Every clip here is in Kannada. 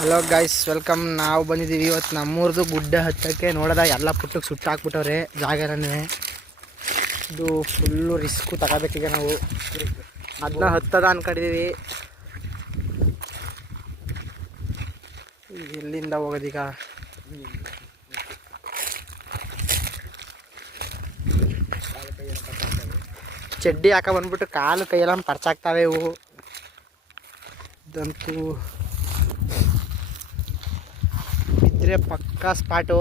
Hello guys, welcome. ನಾವು ಬಂದಿದ್ದೀವಿ ಇವತ್ತು ನಮ್ಮೂರ್ದು ಗುಡ್ಡ ಹತ್ತಕ್ಕೆ. ನೋಡೋದ ಎಲ್ಲ ಪುಟ್ಟಕ್ಕೆ ಸುಟ್ಟಾಕ್ಬಿಟ್ಟವ್ರೆ ಜಾಗನೇ. ಇದು ಫುಲ್ಲು ರಿಸ್ಕು ತಗೋಬೇಕೀಗ ನಾವು. ಅದನ್ನ ಹತ್ತದ ಅನ್ಕೊಂಡಿದ್ದೀವಿ. ಎಲ್ಲಿಂದ ಹೋಗೋದೀಗ? ಚಡ್ಡಿ ಹಾಕ ಬಂದ್ಬಿಟ್ಟು ಕಾಲು ಕೈಯೆಲ್ಲ ಪರ್ಚಾಗ್ತಾವೆ ಇವು. ಇದಂತೂ ಬಿದ್ದರೆ ಪಕ್ಕಾ ಸ್ಪಾಟು.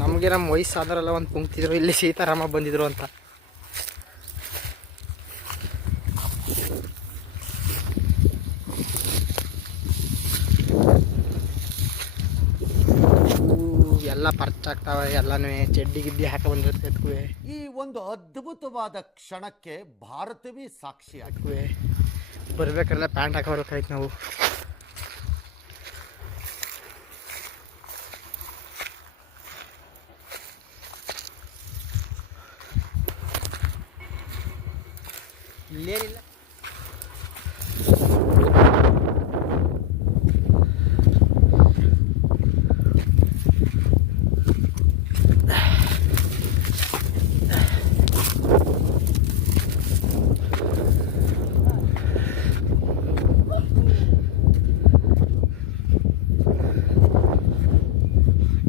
ನಮಗೆ ನಮ್ಮ ವಯಸ್ಸಾದ್ರೆಲ್ಲ ಒಂದು ಕುಂತಿದ್ರು, ಇಲ್ಲಿ ಸೀತಾರಾಮ ಬಂದಿದ್ರು ಅಂತ. ಎಲ್ಲ ಪರ್ಚಾಗ್ತಾವೆ, ಎಲ್ಲನೂ ಚಡ್ಡಿ ಗಿಡ್ಡಿ ಹಾಕ ಬಂದಿರ್ತವೆ. ಈ ಒಂದು ಅದ್ಭುತವಾದ ಕ್ಷಣಕ್ಕೆ ಭಾರತವೇ ಸಾಕ್ಷಿ ಆಗ್ತವೆ. ಬರ್ಬೇಕಾದ್ರೆ ಪ್ಯಾಂಟ್ ಹಾಕ ಬರ್ಬೇಕಾಯ್ತು ನಾವು. ಇಲ್ಲೇನಿಲ್ಲ,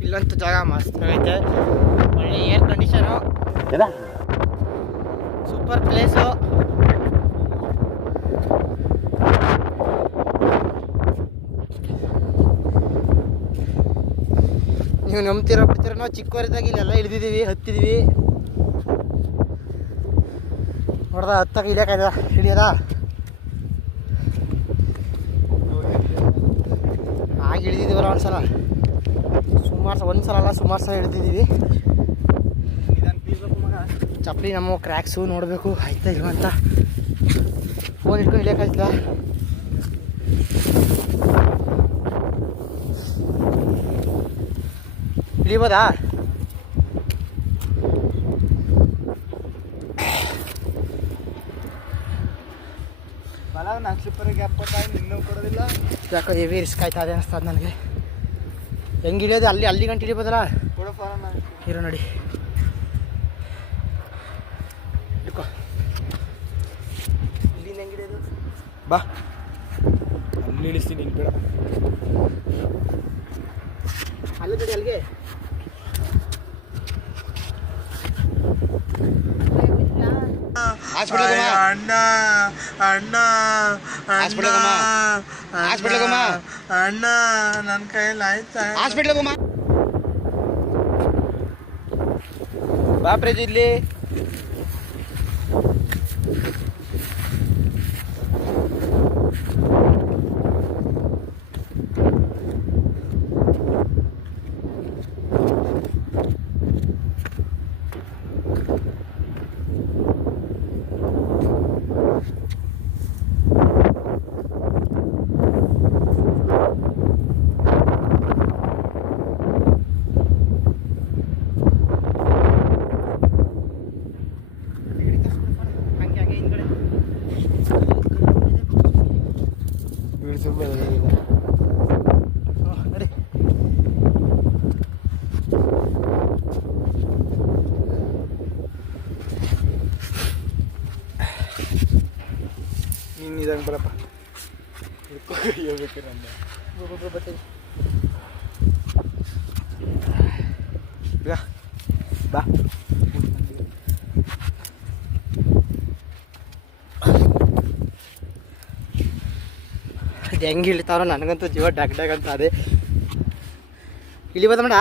ಇಲ್ಲಂತೂ ಜಾಗ ಮಸ್ತ್ ಆಗೈತೆ. ಒಳ್ಳೆ ಏರ್ ಕಂಡೀಷನು, ಸೂಪರ್ ಪ್ಲೇಸು. ನೀವು ನಂಬ್ತಿರೋ ಬಿಡ್ತೀರ, ನಾವು ಚಿಕ್ಕವರಿದ್ದಾಗ ಇಲ್ಲೆಲ್ಲ ಇಳಿದಿದ್ದೀವಿ, ಹತ್ತಿದ್ದೀವಿ. ನೋಡ್ದ ಹತ್ತಾಗ ಇಳಿಯೋಕಾಯ್ದ, ಇಳಿಯೋದ ಆಗ ಇಳಿದಿದ್ದೀವಲ್ಲ ಒಂದ್ಸಲ. ಒಂದ್ಸಲ ಅಲ್ಲ, ಸುಮಾರು ಸಲ ಹಿಡಿದಿದ್ದೀವಿ. ಚಪ್ಪಲಿ ನಮ್ಮ ಕ್ರ್ಯಾಕ್ಸು ನೋಡಬೇಕು ಆಯ್ತಾ ಇಲ್ವ ಅಂತ. ಫೋನ್ ಇಟ್ಕೊಂಡು ಇಳಿಯೋಕ್ಕಾಯ್ತದ? ಇಳಿಬೋದಾ? ನಾನು ಸ್ಲಿಪ್ಪರಿಗೆ ಇನ್ನೂ ಕೊಡೋದಿಲ್ಲ. ಯಾಕೋ ಹೆವಿ ರಿಸ್ಕ್ ಆಯ್ತಾ ಅದೇ ಅನಿಸ್ತದೆ ನನಗೆ. ಹೆಂಗೆ ಇಳಿಯೋದು? ಅಲ್ಲಿ ಗಂಟೆ ಇಳಿಬೋದಲ್ಲ? ಹೀರೋ ನೋಡಿ ಇಟ್ಕೋ. ಇಲ್ಲಿಂದ ಹೆಂಗೆ ಇಳಿಯೋದು? ಬಾ, ಅಲ್ಲಿ ಇಳಿಸ್ತೀನಿ, ಹಿಂಗೆ ಬೇಡ. ಅಲ್ಲಿ ಕಡೆ ಅಲ್ಲಿಗೆ ಅಣ್ಣ ಅಣ್ಣ ಅಣ್ಣ ನನ್ನ ಕೈಯಲ್ಲಿ ಆಯ್ತಾ? ಹಾಸ್ಪಿಟ್ಲಿಗೆ ಬಾ ಪ್ರೇಜ್. ಇಲ್ಲಿ ನೀನು ಇದಂಗೆ ಬರಪ್ಪ, ಹೇಳ್ಬೇಕು ನನ್ನ ಬರ್ತೀವಿ. ಬಾ. ಅದು ಹೆಂಗೆ ಇಳಿತಾವ್ರ ನನಗಂತೂ ಜೀವ ಡಗ್ ಡಗ್ ಅಂತ. ಅದೇ ಇಳಿಬೋದ ಮೇಡ?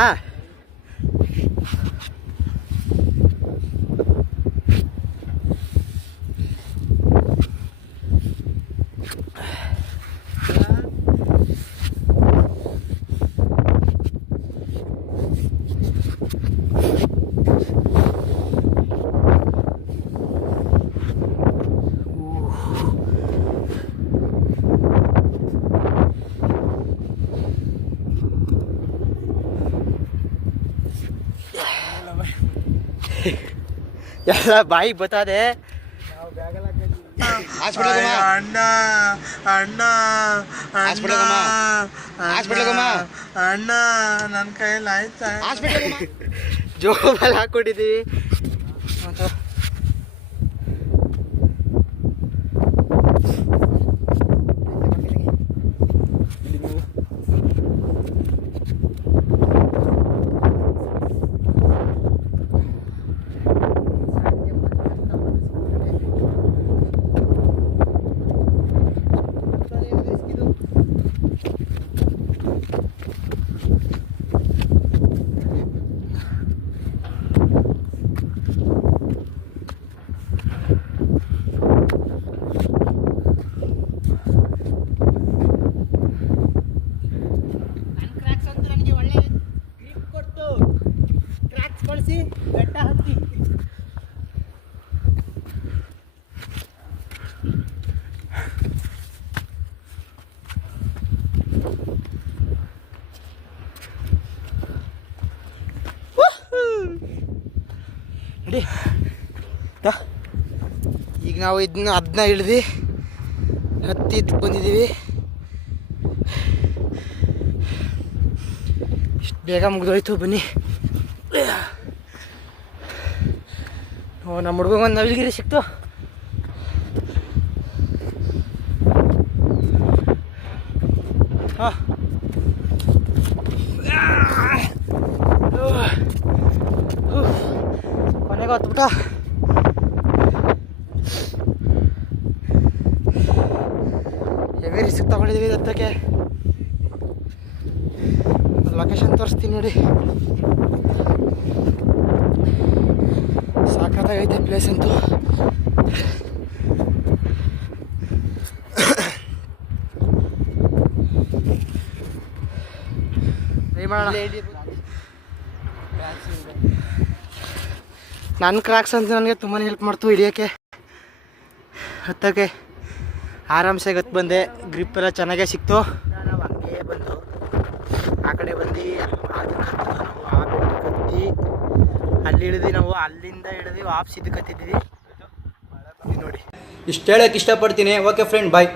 ಎಲ್ಲ ಬಾಯಿಗೆ ಬರ್ತದೆ. ನಾವು ಬ್ಯಾಗಲ್ಲ ಅಣ್ಣ ಅಣ್ಣ ಅಣ್ಣ ನನ್ನ ಕೈಯಲ್ಲಿ ಆಯ್ತಾ ಜೋಬಲ್ಲಿ ಹಾಕ್ಕೊಟ್ಟಿದ್ದೀವಿ ಮತ್ತು ಬೆಟ್ಟ ಹತ್ತಿ ನೋಡಿ ಈಗ ನಾವು ಅದನ್ನ ಹಿಡ್ದು ಹತ್ತಿ ಬಂದಿದ್ದೀವಿ. ಇಷ್ಟು ಬೇಗ ಮುಗಿದೋಯ್ತು. ಬನ್ನಿ. ನಮ್ಮ ಹುಡುಗ ಒಂದು ನವಿಲಗಿರಿ ಸಿಕ್ತು. ಹಾಂ ಕೊನೆಗೆ ಹೊತ್ಬಿಟ್ಟ. ಹೆವಿ ರಿಸ್ಕ್ ತಗೊಂಡಿದ್ದೀವಿ ಹತ್ತಕ್ಕೆ. ಲೊಕೇಶನ್ ತೋರಿಸ್ತೀನಿ ನೋಡಿ. ಸಾಕಾಗೈತೆ ಪ್ಲೇಸ್ ಅಂತೂ. ನನ್ನ ಕ್ರಾಕ್ಸ್ ಅಂತ ನನಗೆ ತುಂಬಾ ಹೆಲ್ಪ್ ಮಾಡ್ತು ಹಿಡಿಯೋಕ್ಕೆ, ಹತ್ತಕ್ಕೆ. ಆರಾಮ್ಸೆ ಗತ್ತು ಬಂದೆ. ಗ್ರಿಪ್ ಎಲ್ಲ ಚೆನ್ನಾಗೇ ಸಿಕ್ತು. ನಾವು ಹಂಗೆ ಬಂದು ಆ ಕಡೆ ಬಂದು ನಾವು ಆ ಬೆಟ್ಟ ಕತ್ತಿ ಅಲ್ಲಿ ಹಿಡಿದು ನಾವು ಅಲ್ಲಿಂದ ಹಿಡಿದು ವಾಪಸ್ ಇದಕ್ಕೆ ಹತ್ತಿದ್ದೀವಿ ನೋಡಿ. ಇಷ್ಟು ಹೇಳೋಕ್ಕೆ ಇಷ್ಟಪಡ್ತೀನಿ. ಓಕೆ ಫ್ರೆಂಡ್, ಬಾಯ್.